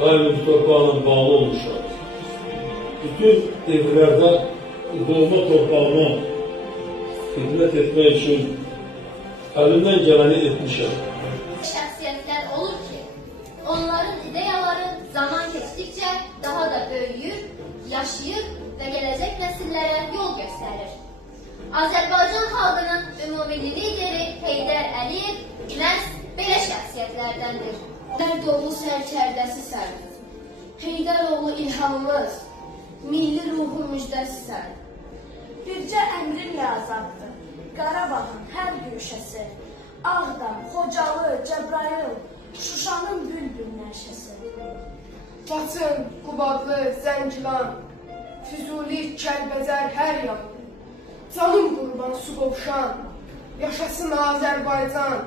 daim torpağla bağlı olmuşam. Bütün devirlərdə doğma torpağıma xidmət etmək üçün əlimdən gələni etmişəm. Şəxsiyyətlər olur ki, onların ideyaları zaman keçdikcə daha da böyüyür, yaşayır və gələcək nəsillərə yol göstərir. Azərbaycan xalqının ümumi lideri Heydər Əliyev məhz belə şəxsiyyətlərdəndir. Dərdoğlu sərkərdəsisən, Heydəroğlu ilhamımız, milli ruhu müjdəsisən. Bircə əmrimlə azaddır, Qarabağın hər güşəsi, Ağdam, Xocalı, Cəbrayıl, Şuşanın bülbül nəşəsi. Laçın, Qubadlı, Zəngilan, Füzuli, Kəlbəzər hər yanı. Canım qurban su qovşan, yaşasın Azərbaycan.